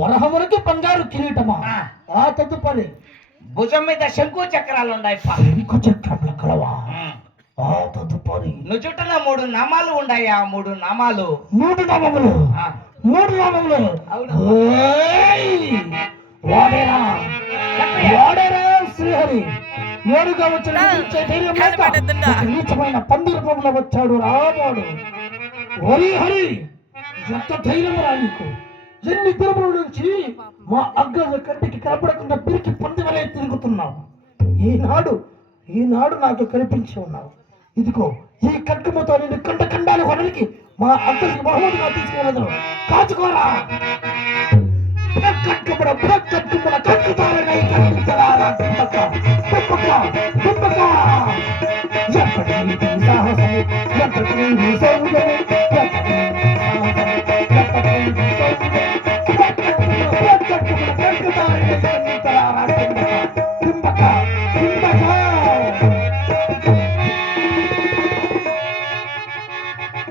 వరహమునకి బంగారు కిరీటమా, ఆ తదుపరి భుజం మీద శంకు చక్రాలు ఉన్నాయి. శంకు చక్రముల కలవా, ఆ తదుపరి నుచుటన 3 నామాలు ఉన్నాయి. ఆ 3 నామాలు 3 నామములు 3 నామములు. వాడేరా వాడేరా శ్రీహరి. ఏడుగా వచ్చిన నీచమైన పంది రూపంలో వచ్చాడు రావాడు. హరి హరి, ఎంత ధైర్యం రా నీకు! ఎన్ని దినముల నుంచి మా అగ్రజ కంటికి కనపడకుండా పిరికి పంది వలె తిరుగుతున్నావు. ఈనాడు నాకు కనిపించి ఉన్నావు. ఇదిగో ఈ ఖడ్గముతో నేను కండాలు కొనడానికి మా అగ్రజకి బహుమతిగా తీసుకెళ్ళదు. కాచుకోరా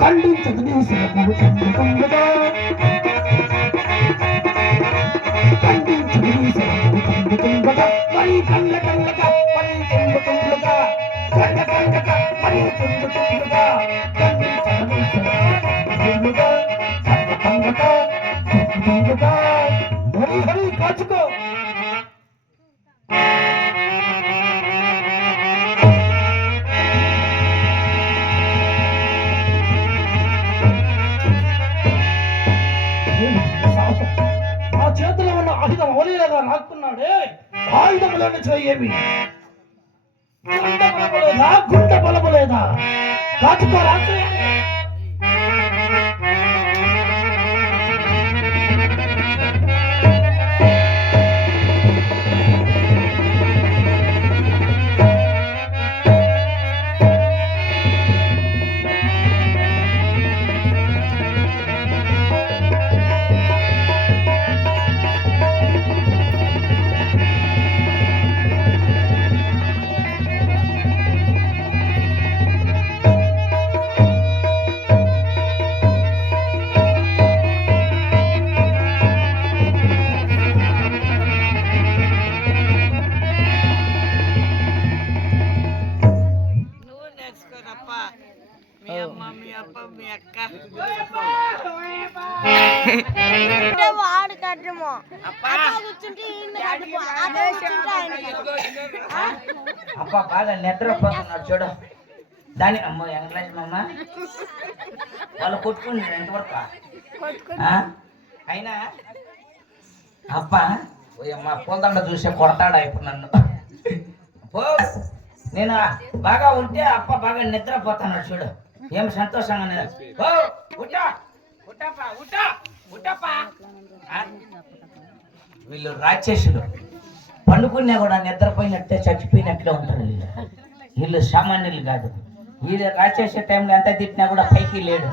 ఖండించదు నీ శిరము చంద్రకుండగా, ఖండించదు నీ శిరము చంద్రకుండగా, మరి కళ్ళ కళ్ళగా మరి చెందుకుండగా, కళ్ళ కళ్ళగా మరి చెందుకుండగా, ఖండించదు నీ శిరము చంద్రకుండగా, కళ్ళ కళ్ళగా చెందుకుండగా. హరి హరి కాచుకో. ఆ చేతిలో ఉన్న ఆయుధం అవలీలగా రాక్కున్నాడే, ఆయుధములను చేయవి గుండె బలము లేదా? కాచుకోరా. అబ్బా బాగా నిద్రపోతున్నాడు చూడు. దాని అమ్మ ఎంగ్లాజ్ మమ్మ వాళ్ళు కొట్టుకున్నారు ఎంతవరకు అయినా. అబ్బా అమ్మ పూలదండ చూసే కొడతాడా ఇప్పుడు నన్ను. నేను బాగా ఉంటే అప్ప బాగా నిద్రపోతున్నాడు చూడు. ఏం సంతోషంగా వీళ్ళు రాక్షసులు. పండుకున్నా కూడా నిద్రపోయినట్టే చచ్చిపోయినట్లే ఉంటారు వీళ్ళు. వీళ్ళు సామాన్యులు కాదు. వీళ్ళు రాక్షస టైంలో ఎంత తిట్టినా కూడా పైకి లేడు.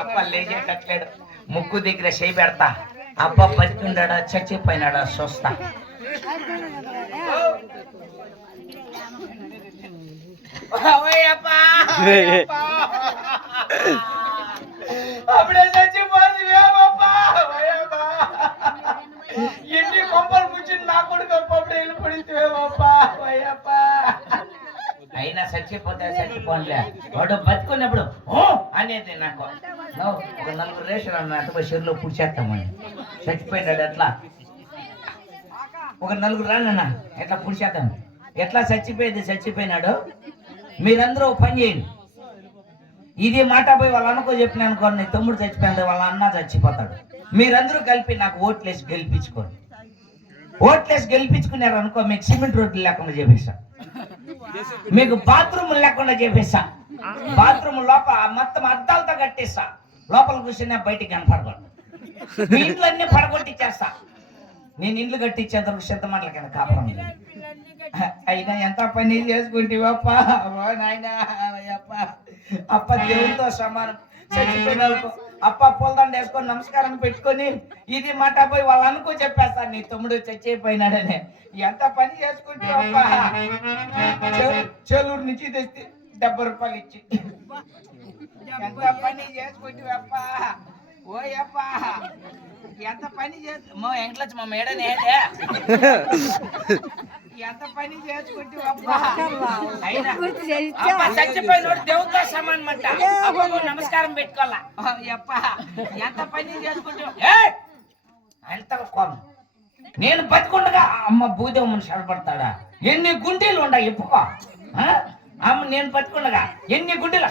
అప్ప లేచేటట్లేడు. ముక్కు దగ్గర చేయి పెడతా. అప్ప బతికిండా చచ్చిపోయినాడా చూస్తా. అప్పుడే చచ్చిపోతుందేమప్పా. ఎన్ని కొంపలు పుచ్చి నా కొడుకు అప్పుడే వెళ్ళి పడితేమప్పా. అయినా చచ్చిపోతే చచ్చిపోలే. వాడు బతుకున్నప్పుడు ఓ అనేది నాకు ఒక 4 రేషన్ అన్నట్టు షెర్లో పుడిచేస్తామని. చచ్చిపోయినాడు ఎట్లా ఒక 4 రానన్నా ఎట్లా పుడిచేద్దాం. ఎట్లా చచ్చిపోయినాడు. మీరందరూ పని చేయండి. ఇది మాట పోయి వాళ్ళ అన్నకో చెప్పిన అనుకోండి, నీ తమ్ముడు చచ్చిపోయినాడు, వాళ్ళ అన్న చచ్చిపోతాడు. మీరందరూ కలిపి నాకు ఓట్లేసి గెలిపించుకోండి. ఓట్లేసి గెలిపించుకున్నారు అనుకో, మీకు సిమెంట్ రోడ్లు లేకుండా చేపిస్తా, మీకు బాత్రూమ్ లేకుండా చేపిస్తా. బాత్రూమ్ లోపల మొత్తం అద్దాలతో కట్టేస్తా. లోపల కూర్చున్నా బయటికి కనపడకూడదు. మీ ఇంట్లో అన్ని పడగొట్టిచ్చేస్తా. నేను ఇండ్లు కట్టించేందుకు సిద్ధ మాటల కింద కాపురం. అయినా ఎంత పని చేసుకుంటేవప్ప నాయన. అప్ప దేవుడితో సమానం. చచ్చిపోయిన అప్ప పూలదండ వేసుకొని నమస్కారం పెట్టుకొని ఇది మాట పోయి వాళ్ళు అనుకో చెప్పేస్తాను నీ తమ్ముడు చచ్చిపోయినాడని. ఎంత పని చేసుకుంటే అప్ప చెల్లూరు నుంచి తెస్తే 70 రూపాయలు ఇచ్చి ఎంత పని చేసుకుంటే అప్ప ఓ అప్ప ఎంత పని చేస్తా మా ఎంట్లొచ్చి మా మేడనే ఎంత పని చేసుకుంటే అయినా చచ్చిపోయినోడు దేవుడితో సమానమంట. నమస్కారం పెట్టుకోవాలా అప్ప ఎంత పని చేసుకుంటే ఎంత కోపం. నేను బతికుండగా అమ్మ భూదేవమ్మని సడపడతాడా? ఎన్ని గుండెలు ఉండా ఎప్పుకో అమ్మ నేను బతికుండగా ఎన్ని గుండెలు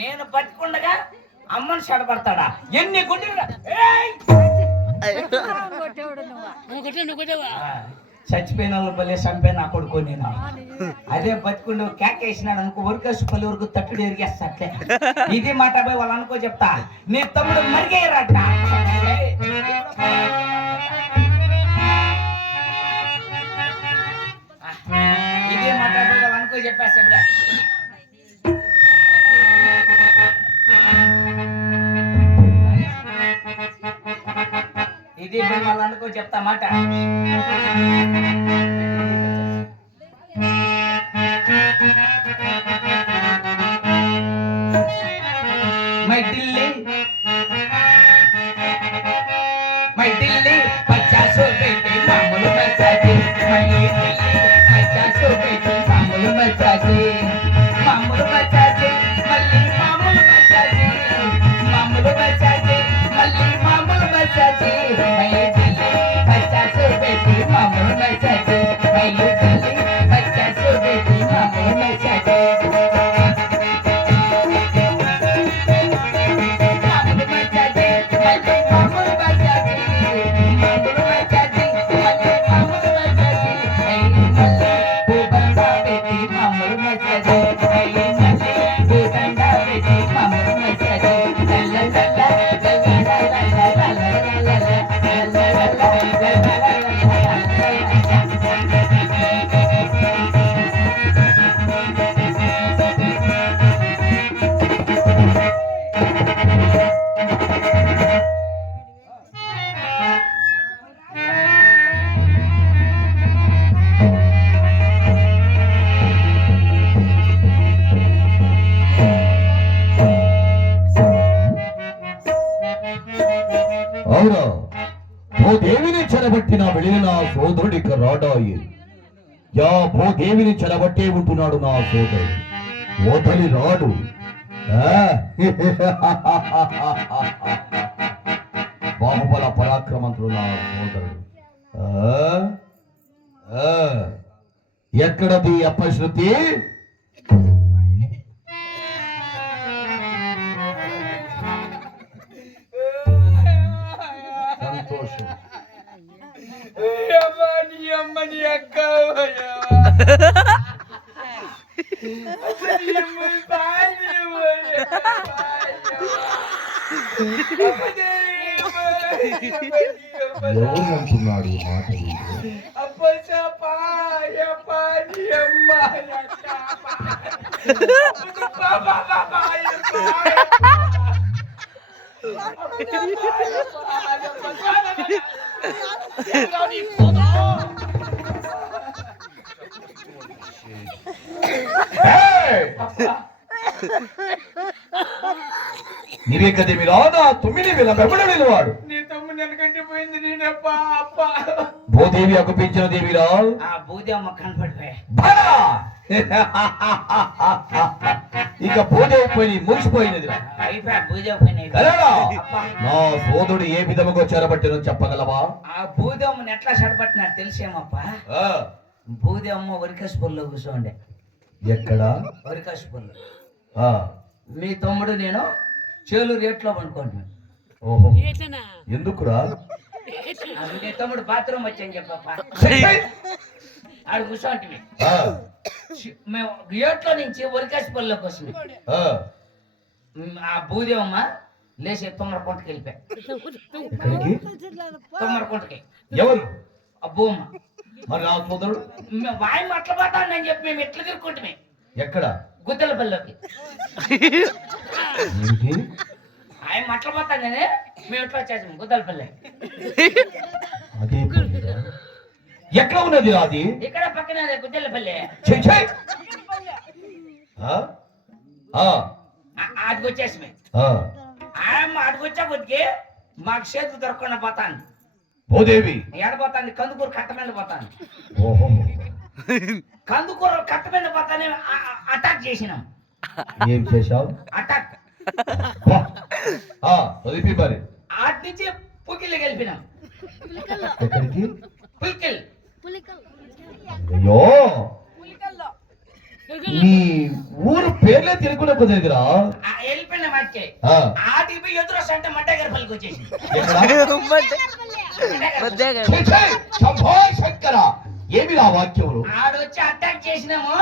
నేను బతికుండగా అమ్మని సడపడతాడా? ఎన్ని గుండెలు చచ్చిపోయిన వాళ్ళు పల్లె చంపే నా కొడుకు నేను. అదే బతికుండు కేకేసినాడు అనుకో వరకేసు పల్లె వరకు తట్టుడు ఎరిగేస్తా అట్లే. ఇది మాట పోయి వాళ్ళు అనుకో చెప్తా నీ తమ్ముడు మరిగేయరాట. ఇదే మాట పోయి వాళ్ళు అనుకో చెప్పేస్తా. ఇది వాళ్ళు అనుకో చెప్తా మాట. మై ఢిల్లీ 50 పెట్టి మామూలు మచ్చాది. మై ఢిల్లీ 50 పెట్టి మామూలు మచ్చాది. మామూలు మచ్చాది మళ్ళీ మామూలు మచ్చాది. మామూలు మచ్చాది మళ్ళీ మామూలు మచ్చాది. మై ఢిల్లీ 50 పెట్టి మామూలు మచ్చాది. మై ఢిల్లీ 50 పెట్టి మామూలు మచ్చాది. అవునా భూదేవిని చెరబట్టిన వెళ్ళిన సోదరుడికి రాడాయి. యా భూదేవిని చెరబట్టే ఉంటున్నాడు నా సోదరుడు, వదలి రాడు. బాహుబల పరాక్రమంతుడు నా సోదరుడు. ఎక్కడది అపశృతి? సంతోషం. అమ్మని అక్క ఎవరంటున్నాడు ఈ మాట? నీవే కదే మీరు రాదా 9,000 వెంబడి నిలవాడు. నీ తమ్ముడు వెనకంటే పోయింది నేనప్ప అప్ప. భూదేవి అగుపించిన దేవిరా ఆ భూదేవమ్మ కనపడిపోయా. ఇక భూదేవి పోయి మురిసిపోయినది. అయిపోయా భూదేవి పోయిన. నా సోదరుడు ఏ విధముగా చెరబట్టినో చెప్పగలవా? ఆ భూదేవమ్మని ఎట్లా చెడబట్టినారు తెలిసేమప్ప. భూదేవమ్మ వరికసిపల్లిలో కూర్చోండి. ఎక్కడ? వరికసిపల్లి. మీ మీ తమ్ముడు నేను చేలూరు రేట్లో పండుకోండి. ఓహో ఎందుకురా? నీ తమ్ముడు బాత్రూమ్ వచ్చాను చెప్పప్ప. ఆడు కూర్చోండి. మేము రేట్లో నుంచి వరికాసిపల్లిలోకి వస్తుంది. ఆ భూదేవమ్మ లేచి తొమ్మరకుంటకి వెళ్ళిపోయా. తొమ్మరకుంటకి. ఎవరు? ఆ భూమ్మ. మరి నా సోదరుడు వాయి అట్లా పోతాను అని చెప్పి మేము ఎట్లా తిరుక్కుంటే ఎక్కడ? గుద్దలపల్లిలోకి. ఏంటి? ఆయన మట్ల పోతాం కానీ మేము ఎట్లా వచ్చేసాం గుద్దలపల్లి. అదే పల్లిరా? ఎక్కడ ఉన్నది అది? ఇక్కడ పక్కన గుద్దలపల్లి. ఛీ, ఛీ. ఆ? ఆ, అటుకు వచ్చేసి మేము ఆ. ఆయన అటుకు వచ్చా కొద్దికి మాకు చేతులు దొరకకుండా పోతాను. భూదేవి. ఏడపోతాను కందుకూరు కట్ట మీద పోతాను. ఓహో. కందుకూరు కట్ట మీద పోతానే అటాక్ చేసినాం. ఏం చేశావు? అటాక్. చదివి మరి. అటు నుంచి పుకిల్లు గెలిపినాం. ఎక్కడికి? పుల్కిల్. అయ్యో, నీ ఊరు పేర్లే తిరుగున కుదిరిరా. వెళ్ళిపోయినా వాటికి ఆటికి పోయి ఎదురు అంటే మడ్డగారి పల్లికి వచ్చేసి. శంకర, ఏమి నా వాక్యములు? ఆడొచ్చి అటాక్ చేసినాము.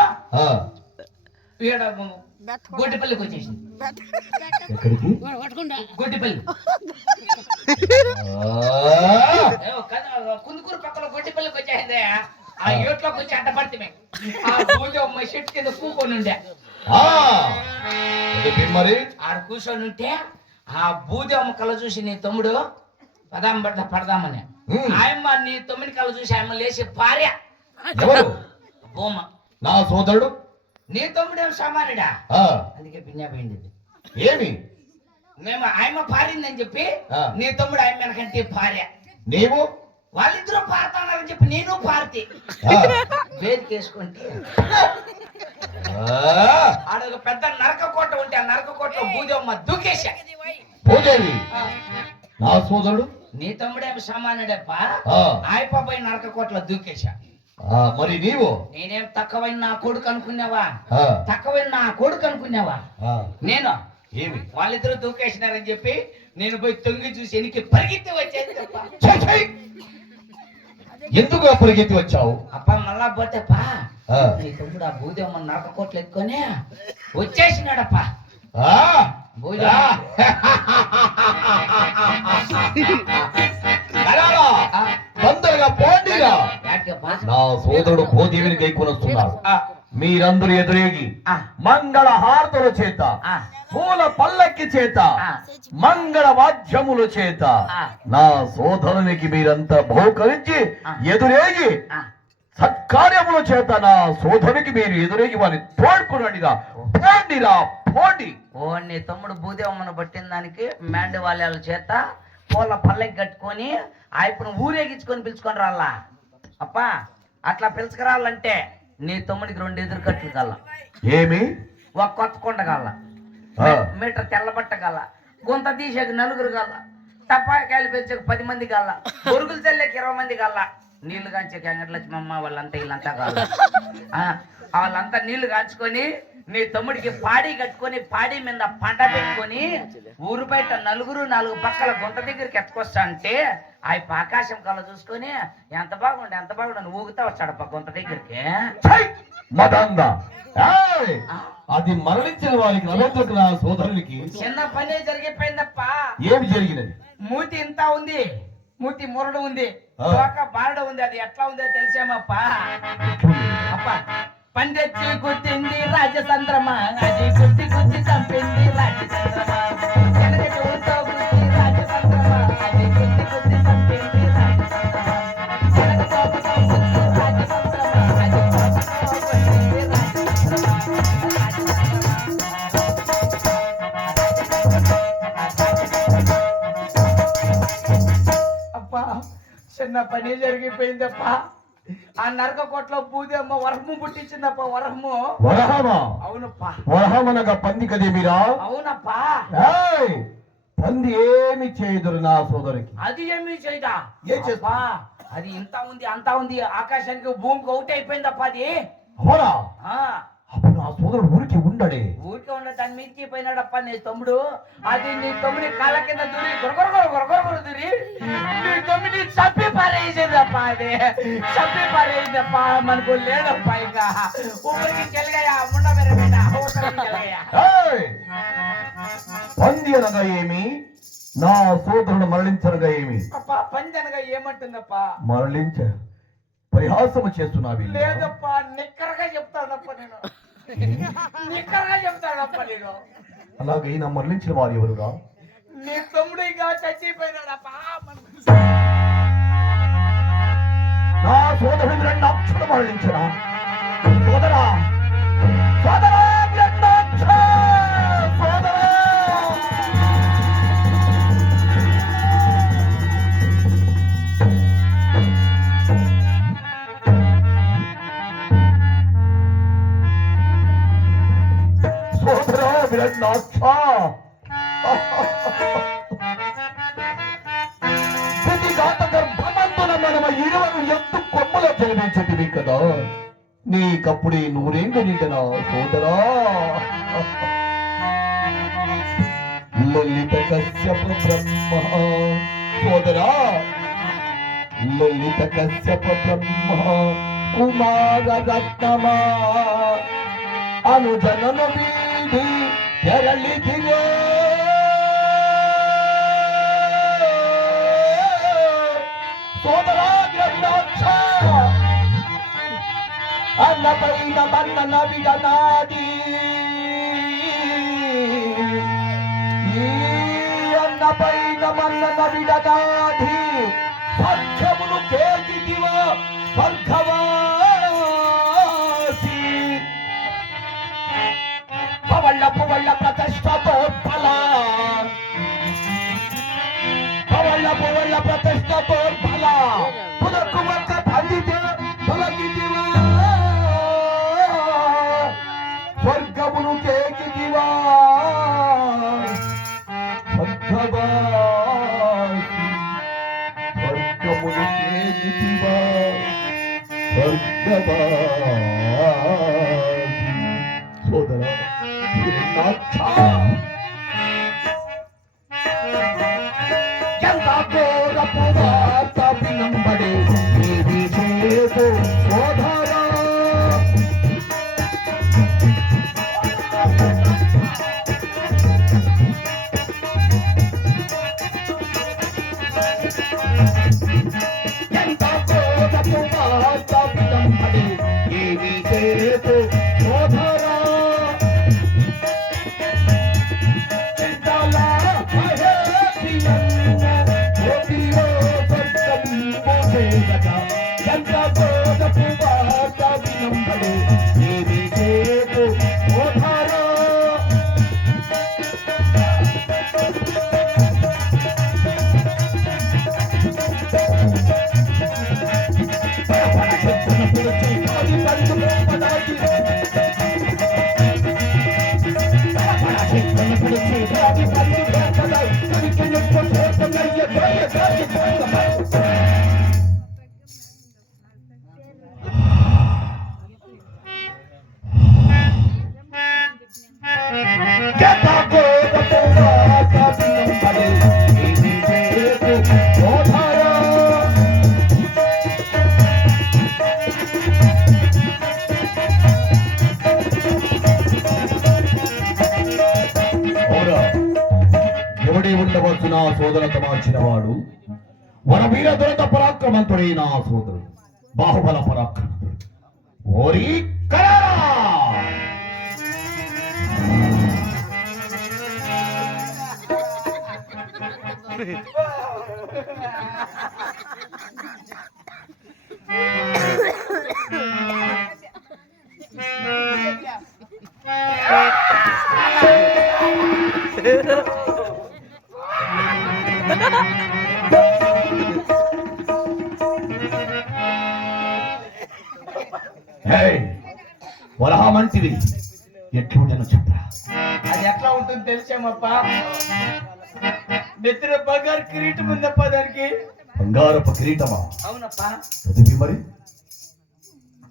గొడ్డిపల్లికి వచ్చేసింది. ఎక్కడికి? గొడ్డిపల్లి. కుందుకూరు పక్కన గొడ్డిపల్లికి వచ్చేసింది. ఆ ఏట్లోకి వచ్చి అడ్డపడితే ఆ భూజమ్మ చెట్టు కింద కూకొని ఉండే. మరి ఆడ కూర్చొని ఉంటే ఆ బూదమ్మ కళ్ళ చూసి నీ తమ్ముడు పదాం పడ్డ పడదామని ఆయమ్మ నీ తమ్ముని కళ్ళ చూసి ఆయమ్మ లేచి భార్య బొమ్మ. నా సోదరుడు నీ తమ్ముడేం సామాన్యుడా, అందుకే పిన్నా పోయింది. ఏమి? మేము ఆయమ్మ పారిందని చెప్పి నీ తమ్ముడు ఆయమ్మ వెనకంటే భార్య. నీవు? వాళ్ళిద్దరూ పారుతున్నారని చెప్పి నేను పారితే వేదికేసుకుంటే ఆడొక పెద్ద నరక కోట ఉంటే ఆ నరక కోటలో బూదమ్మ దూకేశా. భూదేవి, నా సోదరుడు నీ తమ్ముడేమి సామాన్యుడప్ప, ఆయపై నరక కోటలో దూకేశా. మరి నీవు? నేనేం తక్కువైన నా కొడుకు అనుకున్నావా? తక్కువైన నా కొడుకు అనుకున్నావా? నేను ఏమి? వాళ్ళిద్దరూ దూకేసినారని చెప్పి నేను పోయి తొంగి చూసి ఎనికి పరిగెత్తి వచ్చేది తప్ప. ఎందుకు పరిగెత్తి వచ్చావు? అప్ప మళ్ళా పోతే పా నీ తమ్ముడు ఆ బూదమ్మ నరక కోట్లు ఎత్తుకొని వచ్చేసినాడప్ప. తొందరగా పోండిగా. నా సోదరుడు భూదేవిని గైకొనొస్తున్నాడు. మీరందరూ ఎదురేగి మంగళ హారతుల చేత, పూల పల్లకి చేత, మంగళ వాద్యముల చేత నా సోదరునికి మీరంతా బహుకరించి ఎదురేగి సత్కార్యముల చేత నా సోదరునికి మీరు ఎదురేగి వారిని తోడుకునండిరా. పోండిరా, పోండి. ఓ నీ తమ్ముడు భూదేవమ్మను పట్టిన దానికి మేండి వాళ్ళ చేత పూల పల్లకి కట్టుకొని ఆయప్పను ఊరేగించుకొని పిలుచుకొని రాళ్ళ. అప్ప అట్లా పిలుచుకురాలంటే నీ తమ్ముడికి 2 ఎదురు కట్లు కల్లా. ఏమి? ఒక కొత్త కొండ కల్లా, మీటర్ తెల్లబట్ట కల్లా, గుంత తీసేకి 4 కల్లా, టపాకాయలు పెంచక 10 మంది కల్లా, బొరుగులు చల్లేకి 20 మంది కల్లా, నీళ్లు కాంచక వెంకటలక్ష్మమ్మ వాళ్ళంతా వీళ్ళంతా కాదు. వాళ్ళంతా నీళ్లు కాంచుకొని నీ తమ్ముడికి పాడి కట్టుకొని పాడి మీద పంట పెట్టుకొని ఊరు బయట 4 పక్కల గుంత దగ్గరికి ఎత్తుకొస్తా అంటే ఆయన ఆకాశం కళ్ళ చూసుకొని ఎంత బాగుండు ఊగుతా వచ్చాడప్ప గుంత దగ్గరికి. అది మరణించిన వారికి నరేంద్రకు నా సోదరునికి చిన్న పని జరిగిపోయిందప్ప. ఏమి జరిగినది? మూతి ఇంత ఉంది, మూతి మురడు ఉంది, బారడ ఉంది. అది ఎట్లా ఉందో తెలిసామప్ప. అప్ప పండెచ్చి గుర్తింది రాజచంద్రమ, అది గుర్తి గుర్తి చంపింది రాజచంద్రమ. వెనకటి ఊరితో గుర్తి రాజచంద్రమ, అది గుర్తి గుర్తి చంపింది రాజచంద్రమ. వెనకతో గుర్తి రాజచంద్రమ, అది గుర్తి రాజచంద్రమ. అప్ప చిన్న పని జరిగిపోయిందప్ప. ఆ నరక కోట్లో బూదమ్మ వరహము పుట్టించిందప్ప. వరహమా? అవునప్పా. వరహమనగా పంది కదే మీరా? అవునప్పా. పంది ఏమి చేయదురు నా సోదరికి? అది ఏమి చేయదా? ఏం చేస్తా? అది ఇంత ఉంది అంతా ఉంది, ఆకాశానికి భూమికి ఒకటి అయిపోయిందప్ప. అది అవునా? అప్పుడు నా సోదరుడు ఊరికి ఉండడే. ఊరికే ఉండ దాని మీదకి పోయినాడప్ప నీ తమ్ముడు. అది నీ తమ్ముడి కాళ్ళ కింద దూరి గొరగొర దూరి నీ తమ్ముడిని చంపి పారేసిందప్ప. అది చంపి పారేసిందప్ప. మనకు లేడప్ప. ఇంకా ఊరికి కెలగయా ముండ మెరగయా ఊరికి కెలగయా. పంది అనగా ఏమి? నా సోదరుడు మరణించనగా ఏమి? అప్ప పంది అనగా ఏమంటుందప్ప? మరణించ పరిహాసము చేస్తున్నావి. లేదప్ప, నిక్కరగా చెప్తానప్ప నేను. నిక్కరగా చెప్తాడప్ప నేను. అలాగే నా మరణించిన వారు ఎవరురా? నీ తమ్ముడు ఇంకా చచ్చిపోయినాడప్ప. నా సోదరుడు రెండు అక్షరం మరణించరా? సోదరా సోదరా గ్రంథాక్ష! సోదరా సోదరా గ్రంథాక్ష! ప్రతిఘాత గర్భమంతున మనమ ఇరువురు ఎత్తు కొమ్మలో జన్మించటివి కదా, నీకప్పుడే నూరేండు నిండిన సోదరా. లలిత కశ్యప బ్రహ్మ సోదరా, లలిత కశ్యప బ్రహ్మ కుమార రత్నమా అనుజనను వీడి తెరలిదివే. సోదరా గ్రంథాక్ష! అన్నపైన మన్న విడనాడి, ఈ అన్నపైన మన్న విడనాడి స్వర్గమును కేజిదివో స్వర్గవాసి. పవళ్ళ పువళ్ళ ప్రతిష్టతో ఫల, పవళ్ళ పువళ్ళ ప్రతిష్టతో ఫల పులకు ఒక్క ఫలితే తొలగిదివా స్వర్గమును కేకిదివా స్వర్గవాసి. స్వర్గమును కేకిదివా స్వర్గవాసి. సోదరా నాథ, ఎంత ఘోరపు వార్త వినంబడే ఏది చేదు సోదరా. ఎంత ఘోరపు వార్త వినంబడే ఏది చేదు సోదరా. ఎవడే ఉండవచ్చు నా సోదరత మార్చిన వాడు? వరవీర దురత పరాక్రమంతుడే నా సోదరుడు, బాహుబల పరాక్రమంతుడు. ఓరి కరారా! వరహామంటివి ఎట్లుండను చెప్పరా? అది ఎట్లా ఉంటుంది తెలిసేమప్ప. నెత్తిన బంగారు కిరీటం ఉందప్ప దానికి. బంగారపు కిరీటమా? అవునప్ప. చదివి మరి.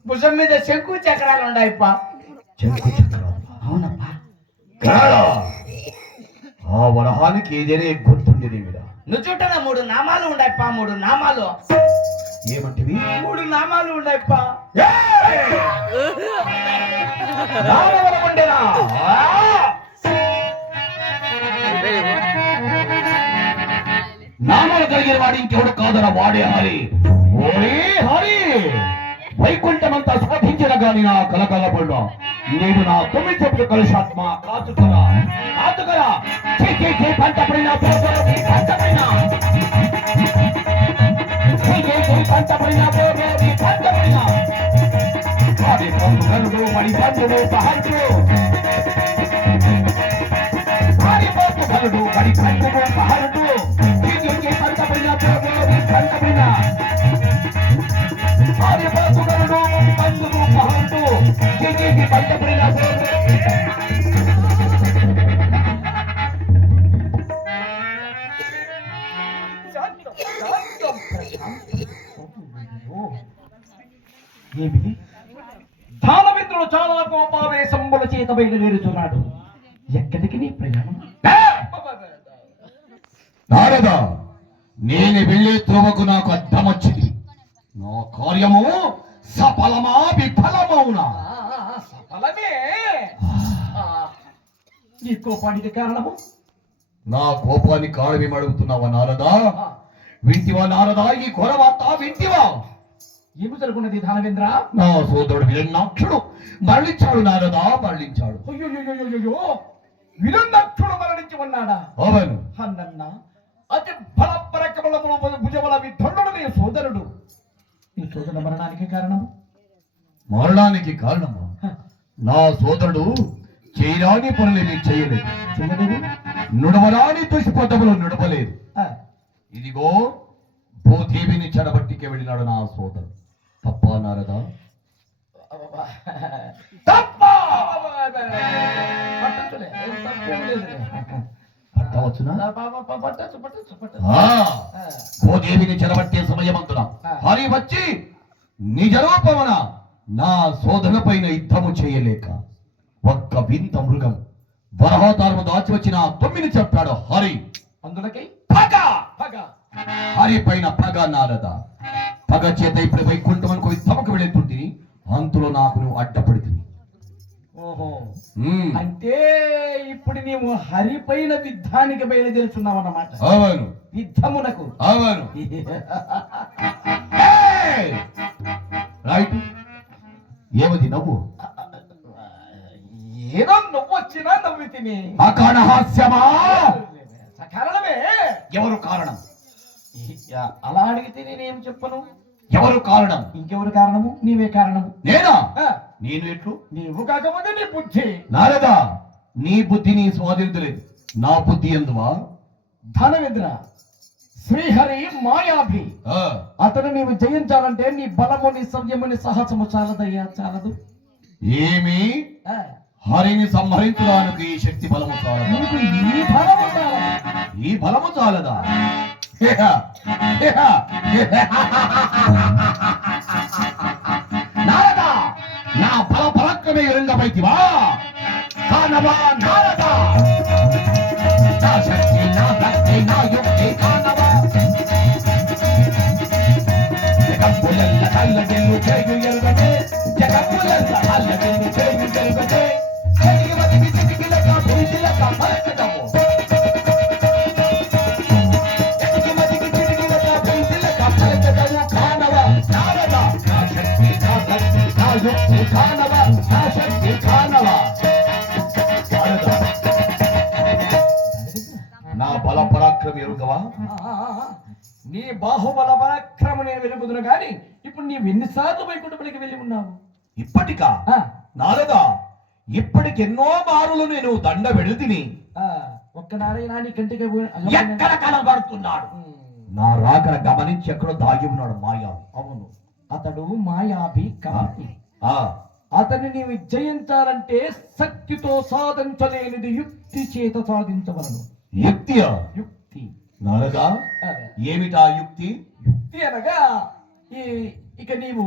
భుజం మీద శంకు చక్రాలు ఉన్నాయప్ప. శంకు చక్రాలు? అవునప్ప. ఆ వరహానికి ఏదైనా గుర్తుండేది మీద నువ్వు చుట్టన 3 నామాలు ఉన్నాయప్ప. 3 నామాలు. ఏమంటివి? 3 నామాలు ఉన్నాయప్ప. నామాలు కలిగిన వాడి ఇంకెవడు కాదరా వాడే హరి. ఓరే హరి, వైకుంఠమంతా శోధించిన గాని నా కలకలపడ నేడు నా 9 చెప్పుడు కలుషాత్మ కాచుకరా కాచుకరా పంటపడిన పంటపడిన పంటపడిన పంటపడిన అది పండుగలు మడి పండుగ పహర్లు భారీ పండుగలు మడి పండుగ పహర్లు పంటపడిన పంటపడిన భారీ పండుగలు పండుగ పహర్లు పంటపడిన ఏమిటి ధానమిత్రుడు చాలా కోపావేశంబుల చేత బయలుదేరుతున్నాడు. ఎక్కడికి నీ ప్రయాణం? నారద, నేను వెళ్ళే త్రోవకు నాకు అర్థం వచ్చింది. నా కార్యము సఫలమా విఫలమవునా? సఫలమే. నీ కోపానికి కారణము? నా కోపానికి కారణమేమి అడుగుతున్నావా నారదా? వింటివా నారదా? ఈ ఘోర వార్త వింటివా? ఏమి జరుగున్నది ధానవేంద్ర? నా సోదరుడు విరన్నాక్షుడు మరణించాడు నారదా, మరణించాడు. అయ్యో, విరన్నాక్షుడు మరణించి ఉన్నాడా? అవును. అన్న అతి బల పరకముల భుజముల విధుడు నీ సోదరుడు. నీ సోదరుల మరణానికి కారణం? మరణానికి కారణమా? నా సోదరుడు చేయరాని పనులేమి చేయలేదు, నుడవరాని దుష్పదములు నుడవలేదు. ఇదిగో భూదేవిని చెడబట్టికి వెళ్ళినాడు నా సోదరుడు. తప్ప నారదా? భూదేవిని చెడబట్టే సమయమంతున హరి వచ్చి నిజ రూపమున నా సోదరుల పైన యుద్ధము చేయలేక ఒక్క వింత మృగం వరహోతారము దాచి వచ్చిన 9 చెప్పాడు హరి. అందులకై హరి పైన పగ నారద. పగ చేత ఇప్పుడు వైకుంఠమనుకో యుద్ధముకు వెళ్ళేస్తుంటిని, అంతులో నాకు నువ్వు అడ్డపడితివి. ఓహో, అంటే ఇప్పుడు నీవు హరి పైన యుద్ధానికి బయలుదేరుతున్నావు అన్నమాట. అవును, యుద్ధమునకు. అవును. రైట్. ఏమది నవ్వు? ఏదో నువ్వు వచ్చినా నవ్వి తిని. అకాణ హాస్యమా? కారణమే. ఎవరు కారణం? అలా అడిగితే నేనేం చెప్పను. ఎవరు కారణం? ఇంకెవరు కారణము? నీవే కారణము. నేనా? నేను ఎట్లు? నీవు కాకపోతే నీ బుద్ధి. నారదా, నీ బుద్ధి నీ స్వాధీనలేదు, నా బుద్ధి ఎందువా? ధనవేంద్ర, శ్రీహరి మాయాభి. అతను నీవు జయించాలంటే నీ బలము, నీ సౌర్యము, నీ సాహసము చాలదయ్యా, చాలదు. ఏమి? హరిని సంహరించడానికి ఈ శక్తి బలము చాలదు. నీకు ఈ బలము చాలదు. ఈ బలము చాలదా? నారదా, నా బల పరాక్రమే రంగమైతివా? కానవా నారదా, నా శక్తి, నా భక్తి, నా యుక్తి కానవా. జగములెల్ల అల్లగెల్లు చేయు ఎరుగనే, జగములెల్ల అల్లగెల్లు చేయు ఎరుగనే, చెడిగి మదిగి చిటికిలక పురిజిలక పలకడము. చెడిగి మదిగి చిటికిలక పురిజిలక పలకడము కానవా నారదా, నా శక్తి, నా భక్తి, నా యుక్తి కానవా, నా శక్తి కానవా. నారదా, నా బల పరాక్రమ ఎరుగవా? నీ బాహుబల పరాక్రమ నేను వెలుగుదును గాని ఇప్పుడు నీవు ఎన్నిసార్లు వైకుంఠపురికి వెళ్ళి ఉన్నావు? ఇప్పటికా? నారదా, ఇప్పటికి ఎన్నో మారులు నేను దండ వెళుతిని. ఒక్కనాడైనా నీ కంటికి ఎక్కడ కనబడుతున్నాడు? నా రాకడ గమనించి ఎక్కడో దాగి ఉన్నాడు మాయావి. అవును, అతడు మాయాభి కాదు. అతన్ని నీవు జయించాలంటే శక్తితో సాధించలేనిది యుక్తి చేత సాధించవలను. యుక్తియా? యుక్తి. నారదా, ఏమిటా యుక్తి? యుక్తి అనగా ఇక నీవు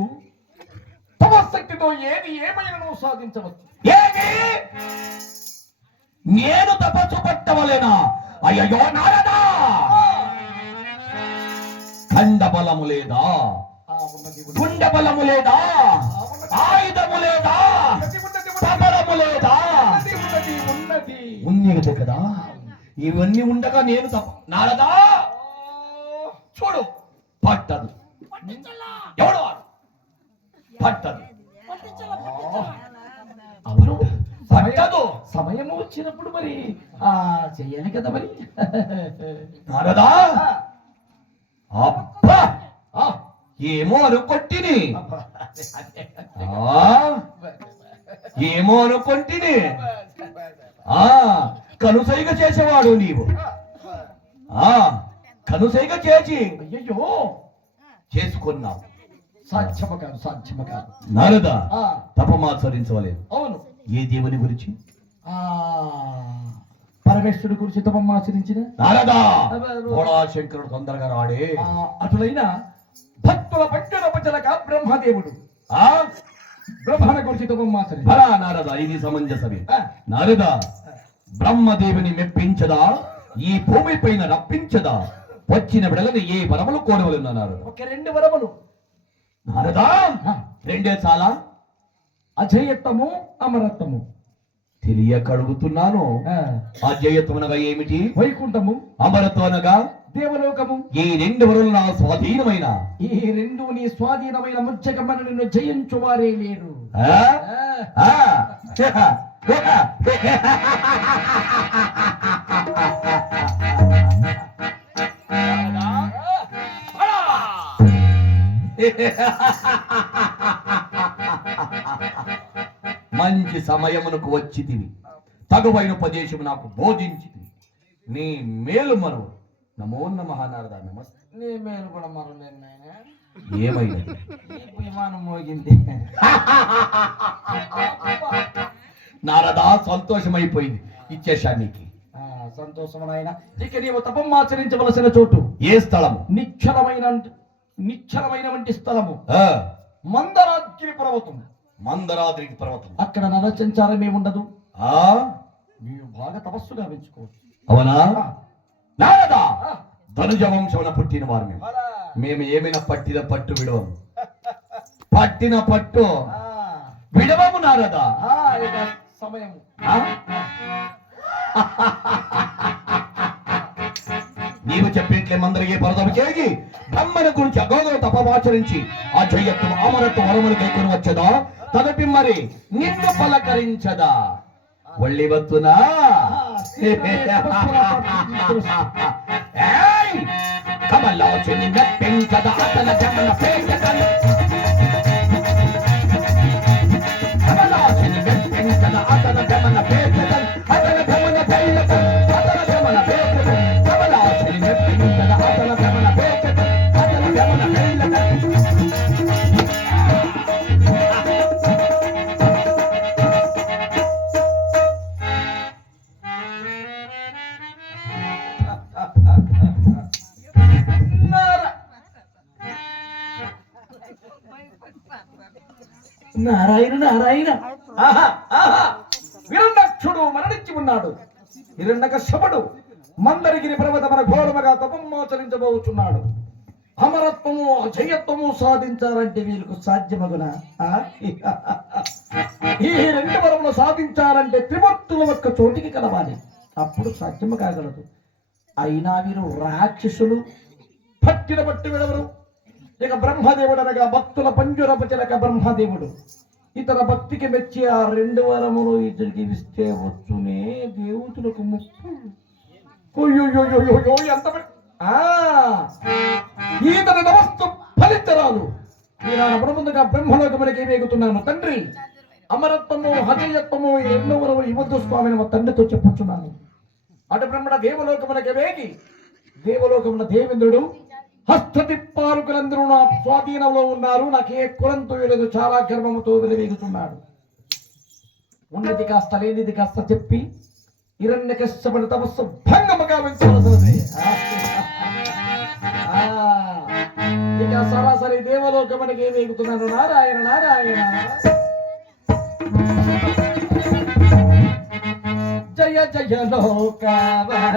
తమశక్తితో ఏది ఏమైనా నువ్వు సాధించవచ్చు. ఏమి? నేను తపస్సు పట్టవలేనా? అయ్యో నారదా, ఖండ బలము లేదా, గుండ బలము లేదా, ఆయుధము లేదా, బలము లేదా? ఉన్నది కదా. ఇవన్నీ ఉండగా నేను నారదా చూడు, పట్టదు. ఎవడు వాడు? పట్టదు. అవును, పట్టదు. సమయం వచ్చినప్పుడు మరి చెయ్యాలి కదా మరి. నారదా, అబ్బా, ఏమో అనుకొట్టిని, ఏమో అనుకొంటిని. కనుసైగ చేసేవాడు నీవు. కనుసైగ చేసి అయ్యో చేసుకున్నావు. సాధ్యమ కాదు, సాధ్యమ కాదు. నారద, ఆ, తపమాచరించవలేదు. అవును, ఏ దేవుని గురించి? పరమేశ్వరుడు గురించి తపం ఆచరించిన నారదా, శంకరుడు తొందరగా రాడే. అటులైన భక్తుల పట్టున బ్రహ్మదేవుడు బ్రహ్మణ గురించి తపం ఆచరించ. నారద, ఇది సమంజసమే. నారద, బ్రహ్మదేవుని మెప్పించదా, ఈ భూమి పైన రప్పించదా, వచ్చిన విడలని ఏ వరములు కోరవలన్నారు? ఒక 2 వరములు. నారదా, 2 చాలా? అజేయత్వము, అమరత్వము. తెలియక అడుగుతున్నాను. అజేయత్వం అనగా ఏమిటి? వైకుంఠము. అమరత్వం అనగా దేవలోకము. ఈ 2 వరులు నా స్వాధీనమైన, ఈ 2 నీ స్వాధీనమైన ముచ్చకమ్మను నిన్ను జయించువారే లేరు. మంచి సమయమునకు వచ్చితివి, తగువైన ఉపదేశము నాకు బోధించితివి. నీ మేలు మరువు. నమో నమః. నారద, నమస్తే. నీ మేలు కూడా మరలేదు నాయన. ఏమైనది? విమానం మోగింది. నారద, సంతోషమైపోయింది. ఇచ్చేశానికి సంతోషం నాయన. ఇక నీవు తపం ఆచరించవలసిన చోటు ఏ స్థలము? నిశ్చలమైన వంటి స్థలము మందరాద్రి పర్వతం. మందరాద్రికి పర్వతం. అక్కడ నరచంచారం ఏముండదు. నీవు బాగా తపస్సు గావించుకోవచ్చు. అవునా? నారద, ధనుజ వంశమున పుట్టిన వారు మేము ఏమైనా పట్టిన పట్టు విడవము. పట్టిన పట్టు విడవము నారద. సమయం నీవు చెప్పినట్లే మందరిగే పరదము కేగి బ్రహ్మణ గురించి అగోగ తపమాచరించి ఆ జయత్వం అమరత్వం వరములు కైకొని వచ్చదా, తదపి మరి నిన్ను పలకరించదా. ఒళ్ళి వత్తునా కమలాచుని మెప్పించదా, అతన గమన పేచదన్. కమలాచుని మెప్పించదా, అతన గమన పేచదన్. అతన గమన పేచదన్, అతన గమన పేచదన్. కమలాచుని మెప్పించదా, అతన గమన పేచదన్. అతన గమన పేచదన్. నారాయణ నారాయణ. హిరణ్యాక్షుడు మరణించి ఉన్నాడు. హిరణ్యకశ్యపుడు మందరగిరి పర్వతమున ఘోరముగా తపమాచరించబోతున్నాడు. అమరత్వము అజయత్వము సాధించాలంటే వీరికి సాధ్యమగునా? ఈ 2 వరములు సాధించాలంటే త్రిమూర్తుల ఒక్క చోటికి కలవాలి, అప్పుడు సాధ్యము కాగలదు. అయినా వీరు రాక్షసులు, పట్టిన పట్టు విడవరు. ఇక బ్రహ్మదేవుడు అనగా భక్తుల పంజురపు చిలక బ్రహ్మదేవుడు. ఇతర భక్తికి మెచ్చి ఆ 2 వరములు ఇతడికి ఇస్తే వచ్చునే దేవతలకు ముప్పు. ఎంత ఈతని నమస్తు ఫలితరాలు. నేను ముందుగా బ్రహ్మలోకములకి వేగుతున్నాను. తండ్రి, అమరత్వము అజయత్వము ఈ 2 వరములు ఇవ్వద్దు స్వామిని మా తండ్రితో చెప్పుచున్నాను. అటు బ్రహ్మణ దేవలోకములకి వేగి దేవలోకమున దేవేంద్రుడు హస్తదిప్పారుకులందరూ నా స్వాధీనంలో ఉన్నారు. నాకు ఏ కులంతో లేదు, చాలా గర్వముతో వెలువేగుతున్నాడు. ఉన్నది కాస్త లేనిది కాస్త చెప్పి హిరణ్యకశ్యపుని తపస్సు భంగముగా వెంచవలసినది. ఇక సరాసరి దేవలోకమునికి వేగుతున్నాను. నారాయణ నారాయణ. జయ జయ లోకవర